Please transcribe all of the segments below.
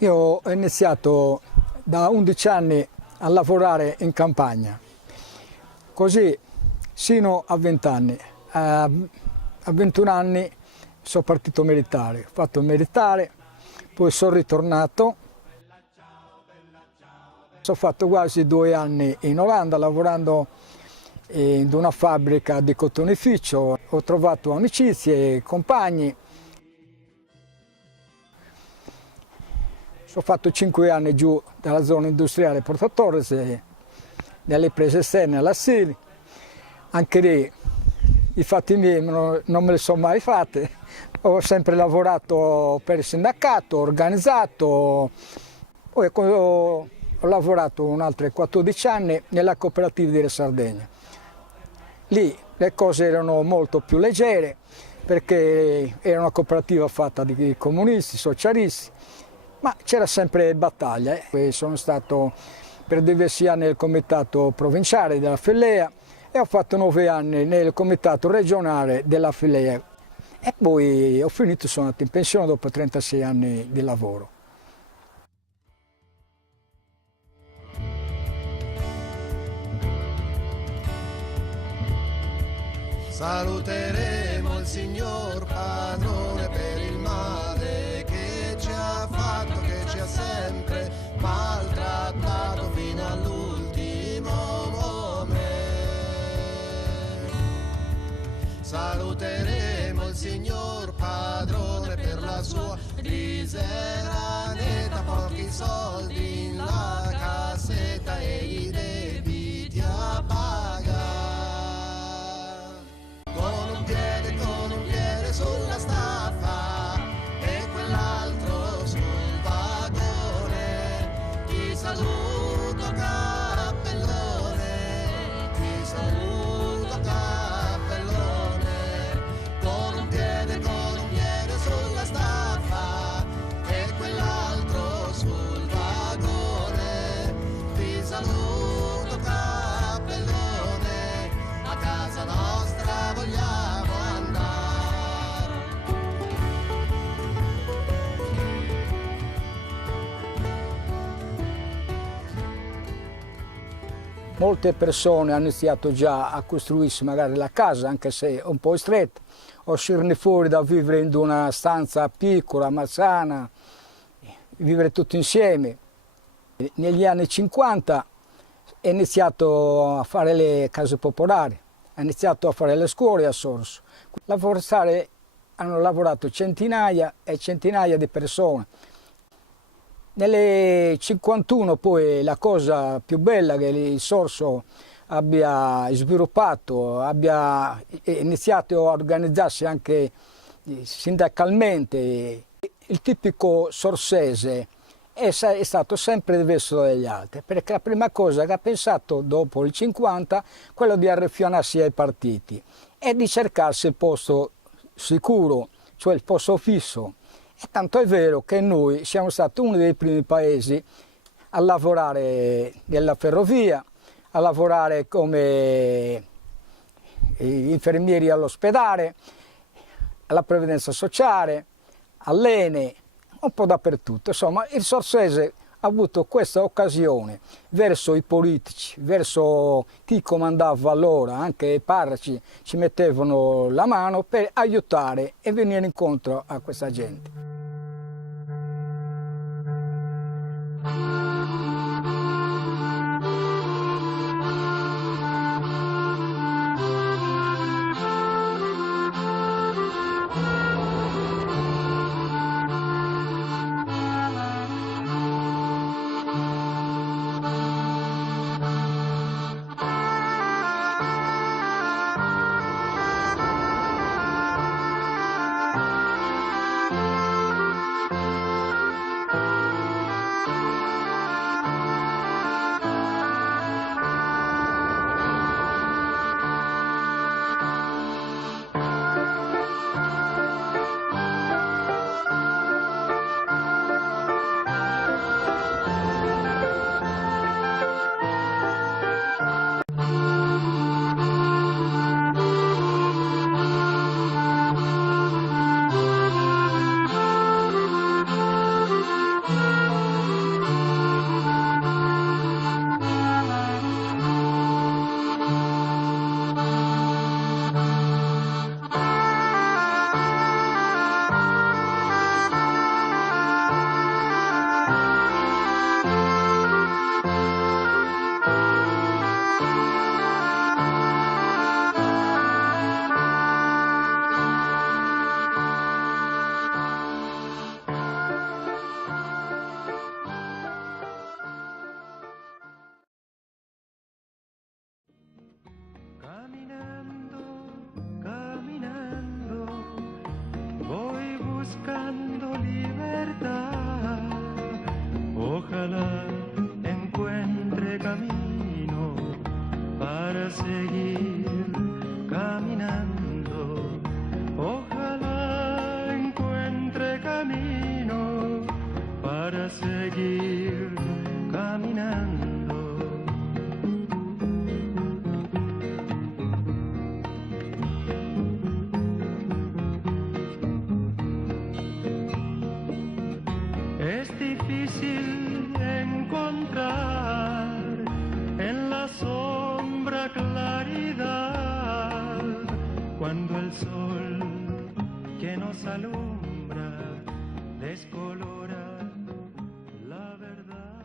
Io ho iniziato da 11 anni a lavorare in campagna, così sino a 20 anni. A 21 anni sono partito militare, ho fatto il militare, poi sono ritornato. Ho fatto quasi 2 anni in Olanda lavorando in una fabbrica di cotonificio, ho trovato amicizie, compagni. Ho fatto 5 anni giù dalla zona industriale Porto Torres, nelle imprese esterne alla SIL. Anche lì i fatti miei non me li sono mai fatti. Ho sempre lavorato per il sindacato, organizzato. Poi ho lavorato un altri 14 anni nella cooperativa di Re Sardegna. Lì le cose erano molto più leggere perché era una cooperativa fatta di comunisti, socialisti. Ma c'era sempre battaglia. Sono stato per diversi anni nel comitato provinciale della Fellea e ho fatto 9 anni nel comitato regionale della Fellea. E poi ho finito, sono andato in pensione dopo 36 anni di lavoro. Saluteremo il signor padrone per il male che ci ha fatto, che ci ha sempre maltrattato fino all'ultimo momento. Saluteremo il signor padrone per la sua misera netta, pochi soldi in la cassetta e i debiti a pagare. Con un piede sulla staffa e quell'altro sul vagone. Ti saluto cappellone, ti saluto cappellone. Con un piede sulla staffa e quell'altro sul vagone. Ti saluto cappellone, a casa nostra vogliamo andare. Molte persone hanno iniziato già a costruirsi magari la casa, anche se un po' stretta, o uscirne fuori da vivere in una stanza piccola, malsana, vivere tutti insieme. Negli anni 50 è iniziato a fare le case popolari, ha iniziato a fare le scuole a Sorso. La forestale hanno lavorato centinaia e centinaia di persone. Nelle 51 poi la cosa più bella che il Sorso abbia sviluppato, abbia iniziato a organizzarsi anche sindacalmente. Il tipico sorsese è stato sempre diverso dagli altri, perché la prima cosa che ha pensato dopo il 50 è quello di arraffinarsi ai partiti e di cercarsi il posto sicuro, cioè il posto fisso. E tanto è vero che noi siamo stati uno dei primi paesi a lavorare nella ferrovia, a lavorare come infermieri all'ospedale, alla previdenza sociale, all'ENE, un po' dappertutto. Insomma, il sorsese ha avuto questa occasione verso i politici, verso chi comandava allora, anche i parroci ci mettevano la mano per aiutare e venire incontro a questa gente. buscando libertad. Ojalá encuentre camino para seguir caminando. Ojalá encuentre camino para seguir caminando. Es difícil encontrar en la sombra claridad cuando el sol que nos alumbra descolora la verdad.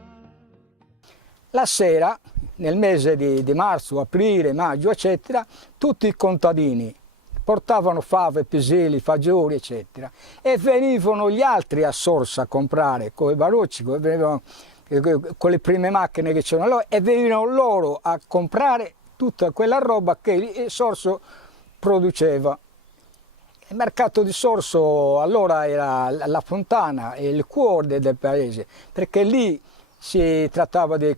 La sera, nel mese di marzo, aprile, maggio, eccetera, tutti i contadini portavano fave, piselli, fagioli, eccetera, e venivano gli altri a Sorsa a comprare con i barocci, con le prime macchine che c'erano loro, e venivano loro a comprare tutta quella roba che il Sorso produceva. Il mercato di Sorso allora era la fontana, il cuore del paese, perché lì si trattava di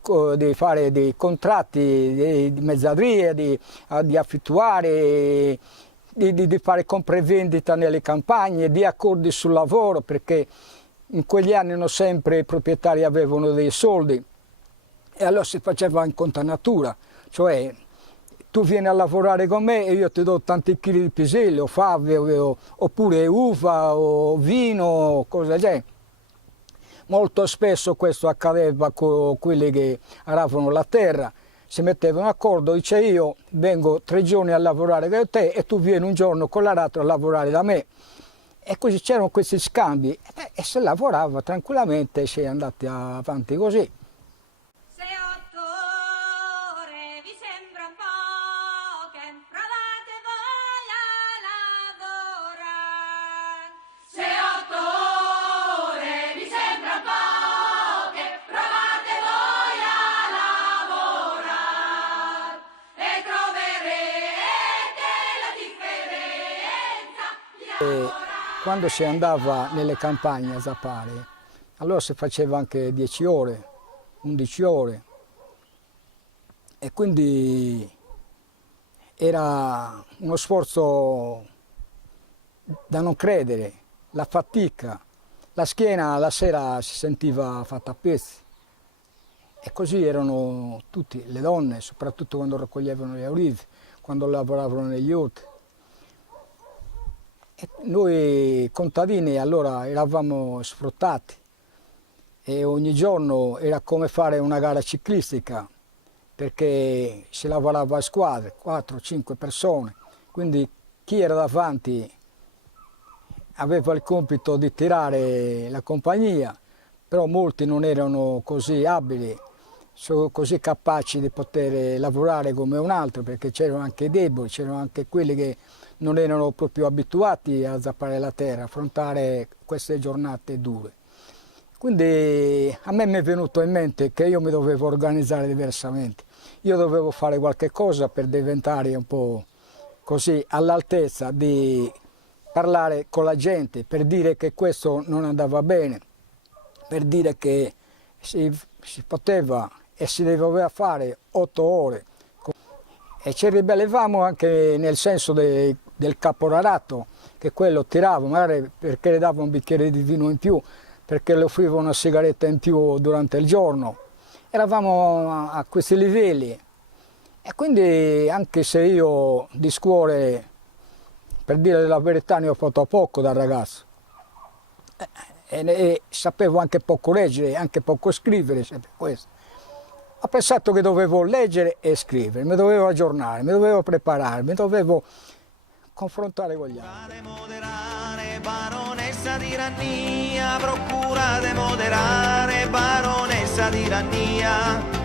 fare dei contratti di mezzadria, di affittuare, di fare compra e vendita nelle campagne, di accordi sul lavoro, perché in quegli anni non sempre i proprietari avevano dei soldi e allora si faceva in contanatura, cioè tu vieni a lavorare con me e io ti do tanti chili di piselli o fave oppure uva o vino o cose del genere. Molto spesso questo accadeva con quelli che aravano la terra. Si mettevano d'accordo, dice io vengo 3 giorni a lavorare da te e tu vieni un giorno con l'aratro a lavorare da me. E così c'erano questi scambi e si lavorava tranquillamente e si è andati avanti così. Se 8 ore vi sembra poche, provate voi a lavorare. Se 8 ore vi sembra poche, provate voi a lavorare e troverete la differenza. Quando si andava nelle campagne a zappare, allora si faceva anche 10 ore, 11 ore e quindi era uno sforzo da non credere, la fatica, la schiena la sera si sentiva fatta a pezzi e così erano tutte le donne, soprattutto quando raccoglievano le olive, quando lavoravano negli orti. E noi contadini allora eravamo sfruttati e ogni giorno era come fare una gara ciclistica perché si lavorava a squadre, 4-5 persone, quindi chi era davanti aveva il compito di tirare la compagnia, però molti non erano così abili, così capaci di poter lavorare come un altro, perché c'erano anche i deboli, c'erano anche quelli che non erano proprio abituati a zappare la terra, affrontare queste giornate dure. Quindi a me mi è venuto in mente che io mi dovevo organizzare diversamente, io dovevo fare qualche cosa per diventare un po' così all'altezza di parlare con la gente, per dire che questo non andava bene, per dire che si poteva e si doveva fare 8 ore. E ci ribellevamo anche nel senso del caporalato, che quello tirava, magari perché le dava un bicchiere di vino in più, perché le offriva una sigaretta in più durante il giorno. Eravamo a questi livelli e quindi anche se io di scuole, per dire la verità, ne ho fatto poco da ragazzo e sapevo anche poco leggere, anche poco scrivere, sempre questo. Ho pensato che dovevo leggere e scrivere, mi dovevo aggiornare, mi dovevo preparare, mi dovevo confrontare con gli altri. Moderare, baronessa di tirannia, procura de moderare, baronessa di tirannia.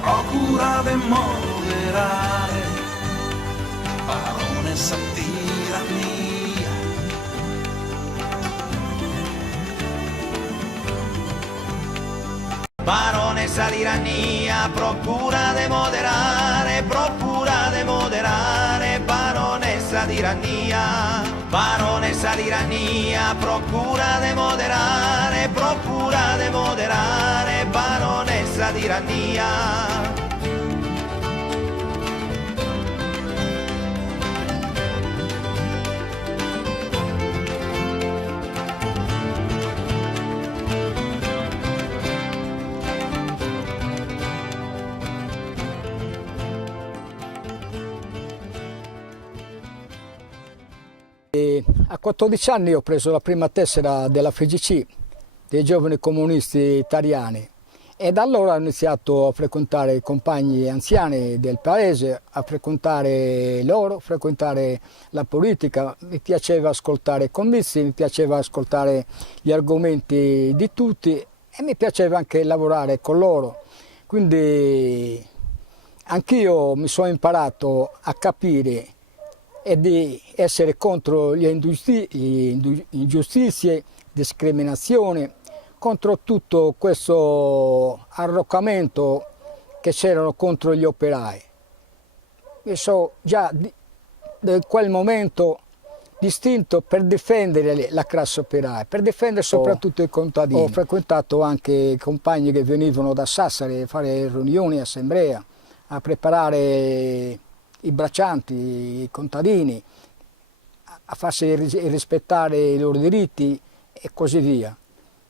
Procura de moderare, baronessa di tirannia. Barone baronessa tirannia, procura de moderare, baronessa tirannia, procura de moderare, baronessa tirannia. A 14 anni ho preso la prima tessera della FGC, dei giovani comunisti italiani, e da allora ho iniziato a frequentare i compagni anziani del paese, a frequentare loro, frequentare la politica. Mi piaceva ascoltare i comizi, mi piaceva ascoltare gli argomenti di tutti e mi piaceva anche lavorare con loro. Quindi anch'io mi sono imparato a capire e di essere contro le ingiustizie, discriminazione, contro tutto questo arroccamento che c'erano contro gli operai. Io sono già da quel momento distinto per difendere la classe operaia, per difendere soprattutto i contadini. Ho frequentato anche compagni che venivano da Sassari a fare riunioni, assemblea, a preparare i braccianti, i contadini, a farsi rispettare i loro diritti e così via.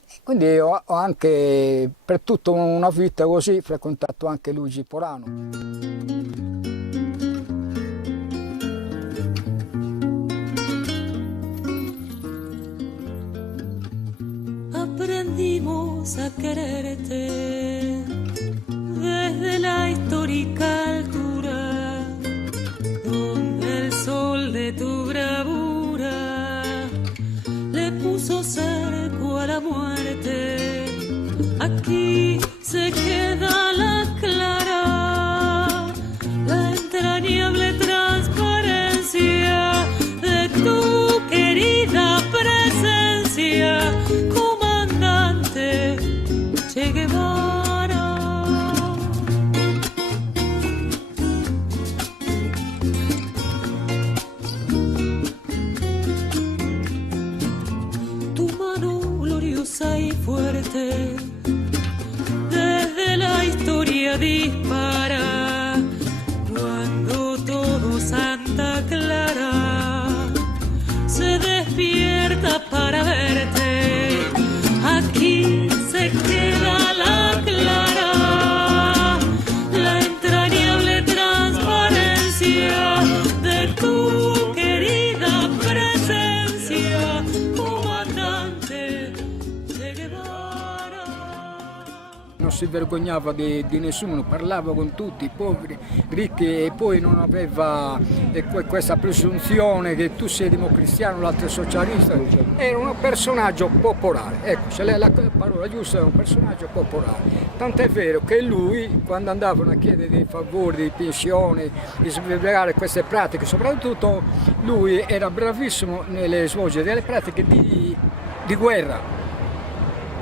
E quindi ho anche per tutta una vita così frequentato anche Luigi Porano. Aprendimos a quererte desde la histórica altura, donde el sol de tu bravura le puso cerco a la muerte. Aquí se queda la clara, la entrañable transparencia de tu querida presencia, comandante Che Guevara. Tu mano gloriosa y fuerte desde la historia dispara, cuando todo Santa Clara se despierta para verte. Aquí se queda la clara, la entrañable transparencia de tu querida presencia, comandante Che Guevara. Non si vergognava di nessuno, parlava con tutti, poveri, ricchi, e poi non aveva questa presunzione che tu sei democristiano, l'altro è socialista. Era un personaggio popolare, ecco, se lei la parola giusta, era un personaggio popolare. Tant'è vero che lui, quando andavano a chiedere dei favori, di pensioni, di svelare queste pratiche, soprattutto lui era bravissimo nelle svolgere delle pratiche di guerra,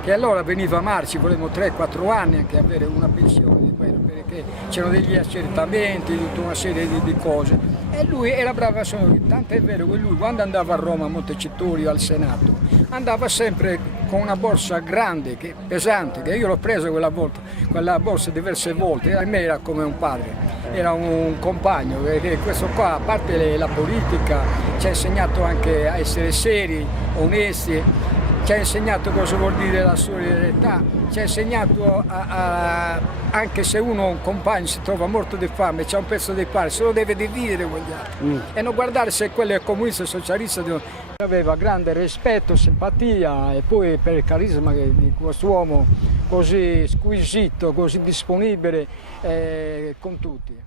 che allora veniva a marci, volevamo 3-4 anni anche avere una pensione di guerra, perché c'erano degli accertamenti, tutta una serie di cose, e lui era bravo a suonare. Tanto è vero che lui, quando andava a Roma, a Montecitorio, al Senato, andava sempre con una borsa grande, pesante, che io l'ho presa quella borsa diverse volte, per me era come un padre, era un compagno, perché questo qua, a parte la politica, ci ha insegnato anche a essere seri, onesti, ci ha insegnato cosa vuol dire la solidarietà, ci ha insegnato anche se un compagno si trova morto di fame, c'è un pezzo di pane, se lo deve dividere con gli altri e non guardare se quello è comunista o socialista. Aveva grande rispetto, simpatia, e poi per il carisma di quest'uomo così squisito, così disponibile con tutti.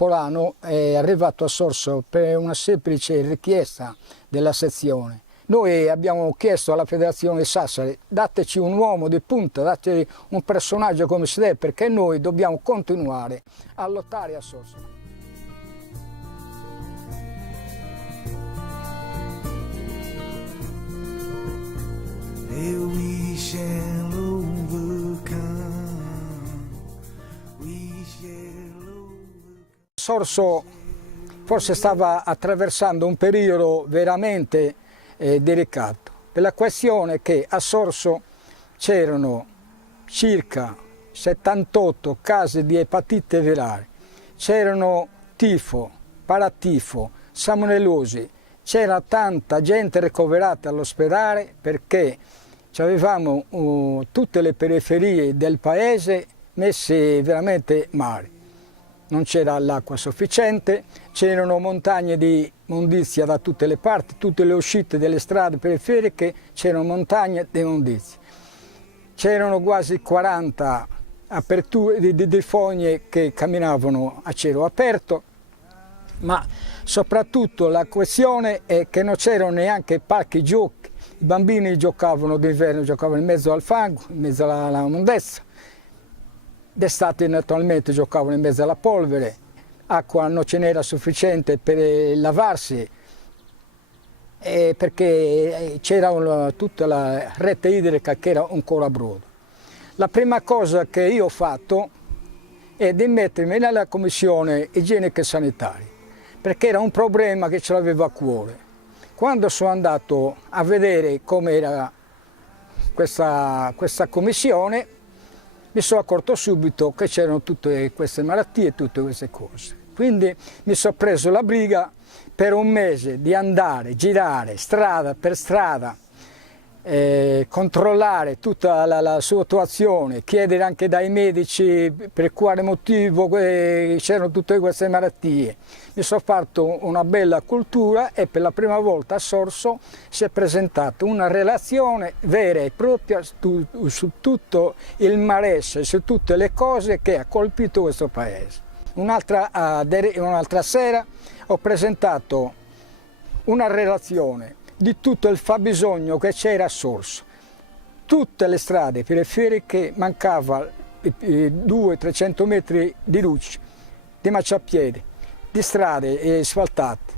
Porano è arrivato a Sorso per una semplice richiesta della sezione. Noi abbiamo chiesto alla Federazione Sassari: dateci un uomo di punta, dateci un personaggio come si deve, perché noi dobbiamo continuare a lottare a Sorso. Sorso forse stava attraversando un periodo veramente delicato, per la questione che a Sorso c'erano circa 78 casi di epatite virale, c'erano tifo, paratifo, salmonellosi, c'era tanta gente ricoverata all'ospedale perché avevamo tutte le periferie del paese messe veramente male. Non c'era l'acqua sufficiente, c'erano montagne di immondizia da tutte le parti, tutte le uscite delle strade periferiche c'erano montagne di immondizia. C'erano quasi 40 aperture di fogne che camminavano a cielo aperto, ma soprattutto la questione è che non c'erano neanche parchi giochi. I bambini giocavano d'inverno, giocavano in mezzo al fango, in mezzo alla mondezza. D'estate naturalmente giocavano in mezzo alla polvere, acqua non ce n'era sufficiente per lavarsi, perché c'era tutta la rete idrica che era ancora a brodo. La prima cosa che io ho fatto è di mettermi nella commissione igienica e sanitaria, perché era un problema che ce l'avevo a cuore. Quando sono andato a vedere com'era questa commissione, mi sono accorto subito che c'erano tutte queste malattie, tutte queste cose. Quindi mi sono preso la briga per un mese di andare, girare strada per strada, controllare tutta la sua attuazione, chiedere anche dai medici per quale motivo c'erano tutte queste malattie. Mi sono fatto una bella cultura e per la prima volta a Sorso si è presentata una relazione vera e propria su tutto il malessere, su tutte le cose che ha colpito questo paese. Un'altra sera ho presentato una relazione di tutto il fabbisogno che c'era a Sorso. Tutte le strade periferiche mancava 200-300 metri di luce, di marciapiedi, di strade asfaltate.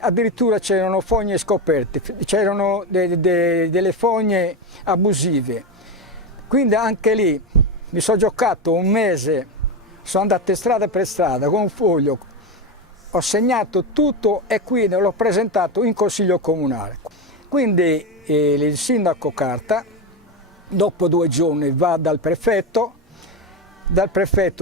Addirittura c'erano fogne scoperte, c'erano delle fogne abusive. Quindi anche lì mi sono giocato un mese, sono andato strada per strada con un foglio, ho segnato tutto e quindi l'ho presentato in consiglio comunale. Quindi il sindaco Carta, dopo 2 giorni, va dal prefetto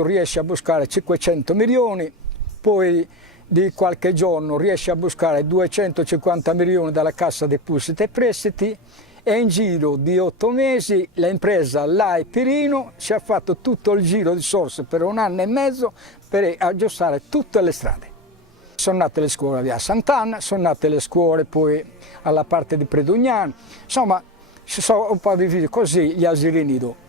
riesce a buscare 500 milioni, poi di qualche giorno riesce a buscare 250 milioni dalla Cassa Depositi e Prestiti e in giro di 8 mesi l'impresa Lai Pirino si è fatto tutto il giro di Sorso per 1 anno e mezzo per aggiustare tutte le strade. Sono nate le scuole a Via Sant'Anna, sono nate le scuole poi alla parte di Predugnano, insomma si sono un po' divisi così gli asili nido.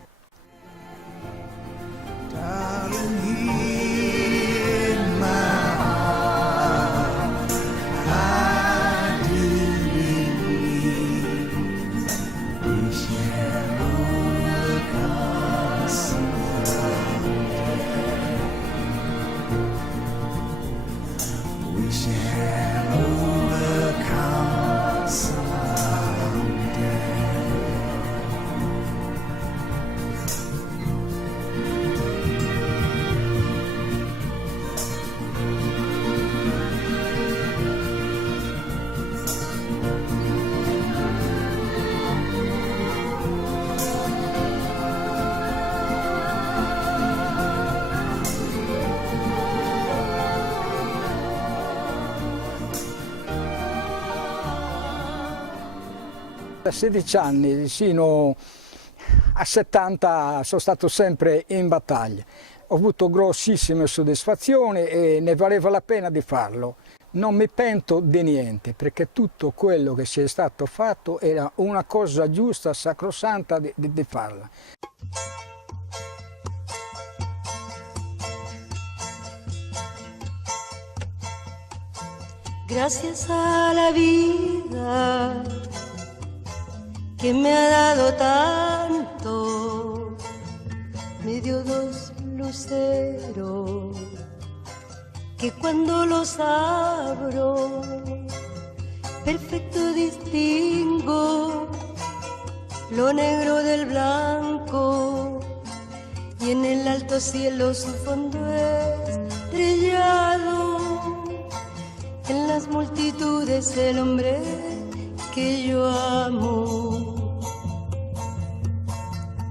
Da 16 anni fino a 70 sono stato sempre in battaglia. Ho avuto grossissime soddisfazioni e ne valeva la pena di farlo. Non mi pento di niente perché tutto quello che ci è stato fatto era una cosa giusta, sacrosanta di farla. Gracias a la vida que me ha dado tanto, me dio 2 luceros que cuando los abro perfecto distingo lo negro del blanco y en el alto cielo su fondo es estrellado en las multitudes el hombre que yo amo.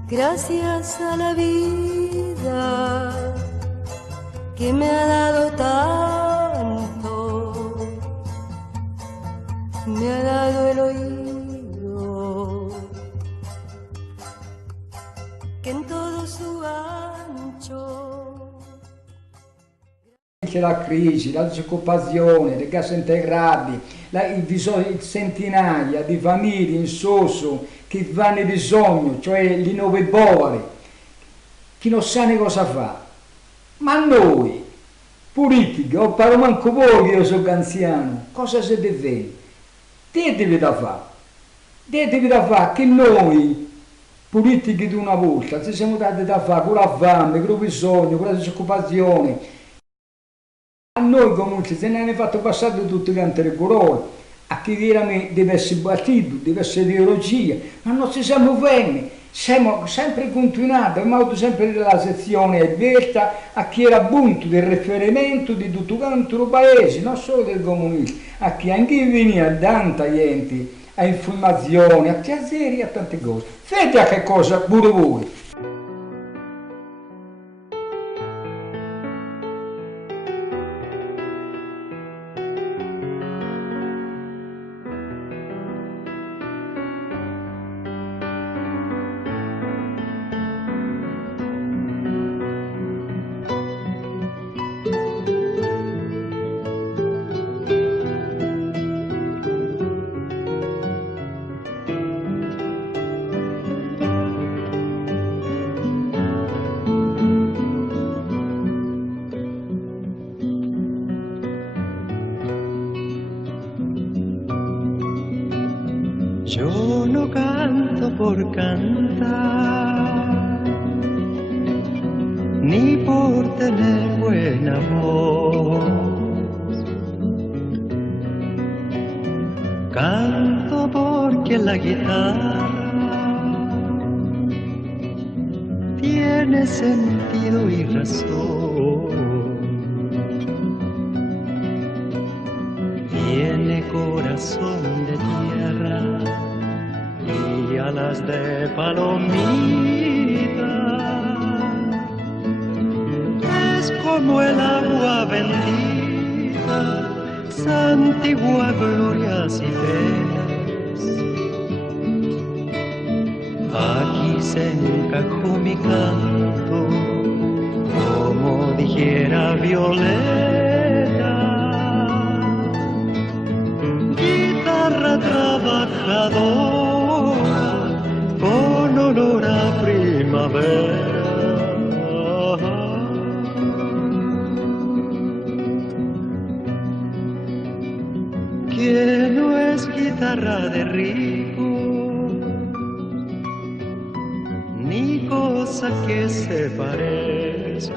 Gracias a la vida que me ha dado tanto, me ha dado el oído que en todo su ancho. C'è la crisi, la disoccupazione, le case integrate, il centinaia di famiglie in sosso che vanno bisogno, cioè i nuovi poveri, che non sanno cosa fare. Ma noi, politici, o parlo manco voi che io sono anziano, cosa si deve fare? Ditemi da fare. Ditemi da fare che noi, politici di una volta, ci siamo dati da fare con la fame, con il bisogno, con la disoccupazione. A noi comunque se ne hanno fatto passare tutte quante le colore, a chi veramente deve essere battuto, deve essere ideologia, ma non ci siamo fermi, siamo sempre continuati, abbiamo avuto sempre la sezione aperta a chi era punto del riferimento di tutto quanto il paese, non solo del comunismo, a chi anche veniva tanta gente, a informazioni, a piaceri, a tante cose. Fate a che cosa pure voi. Yo no canto por cantar, ni por tener buena voz. Canto porque la guitarra tiene sentido y razón. Tiene corazón de tierra y alas de palomita. Es como el agua bendita, santigua glorias y penas. Aquí se encajó mi canto, como dijera Violeta. Guitarra trabajadora, con olor a primavera. Que no es guitarra de rico, ni cosa que se parezca.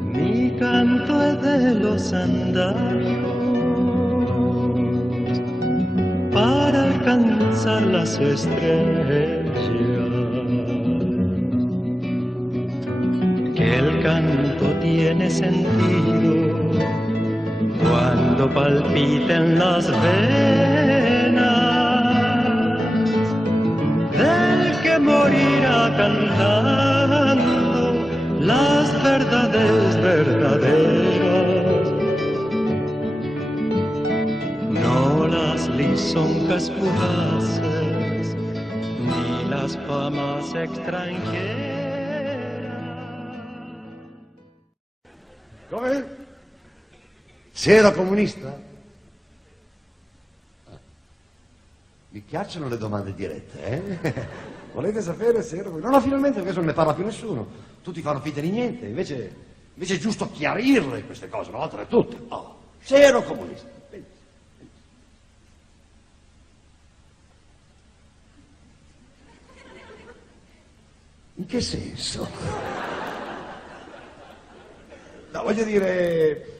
Mi canto es de los andarios para alcanzar las estrellas. Que el canto tiene sentido cuando palpiten las venas del que morirá cantando las verdades verdaderas, no las lisonjas fugaces ni las famas extranjeras. Come? Se ero comunista? Mi piacciono le domande dirette, eh? Volete sapere se ero comunista? No, finalmente adesso non ne parla più nessuno. Tutti fanno finta di niente, invece è giusto chiarirle queste cose, una volta per tutte. Oh, se ero comunista. Benissimo. In che senso? No, voglio dire,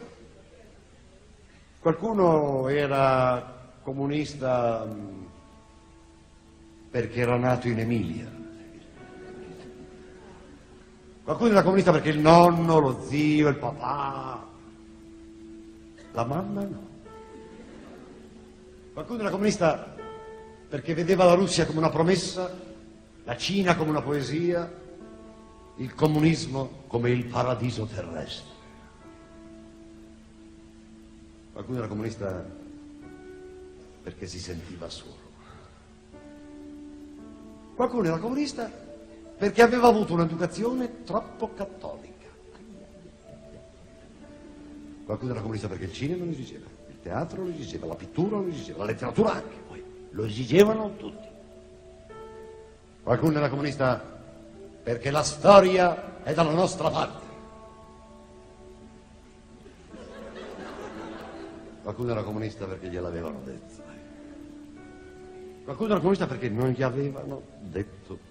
qualcuno era comunista perché era nato in Emilia. Qualcuno era comunista perché il nonno, lo zio, il papà, la mamma no. Qualcuno era comunista perché vedeva la Russia come una promessa, la Cina come una poesia, il comunismo come il paradiso terrestre. Qualcuno era comunista perché si sentiva solo. Qualcuno era comunista perché aveva avuto un'educazione troppo cattolica. Qualcuno era comunista perché il cinema lo esigeva, il teatro lo esigeva, la pittura lo esigeva, la letteratura anche, poi lo esigevano tutti. Qualcuno era comunista perché la storia è dalla nostra parte. Qualcuno era comunista perché gliel'avevano detto. Qualcuno era comunista perché non gli avevano detto tutto.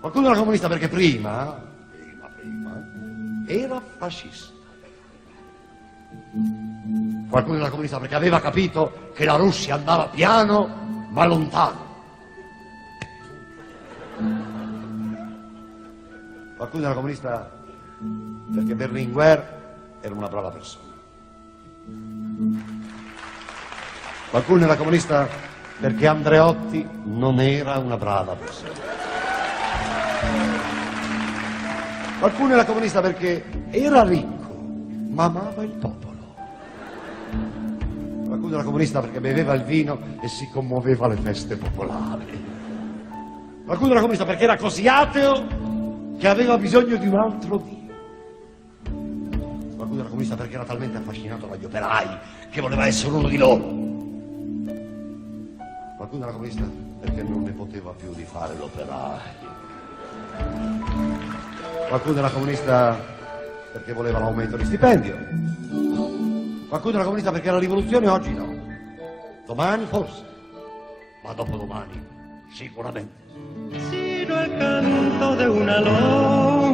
Qualcuno era comunista perché prima era fascista. Qualcuno era comunista perché aveva capito che la Russia andava piano ma lontano. Qualcuno era comunista perché Berlinguer era una brava persona. Qualcuno era comunista perché Andreotti non era una brava persona. Qualcuno era comunista perché era ricco, ma amava il popolo. Qualcuno era comunista perché beveva il vino e si commuoveva alle feste popolari. Qualcuno era comunista perché era così ateo che aveva bisogno di un altro Dio. Qualcuno era comunista perché era talmente affascinato dagli operai che voleva essere uno di loro. Qualcuno era comunista perché non ne poteva più di fare l'operaio. Qualcuno era comunista perché voleva l'aumento di stipendio. Qualcuno era comunista perché la rivoluzione oggi no. Domani forse, ma dopodomani sicuramente. Sino al canto de una loma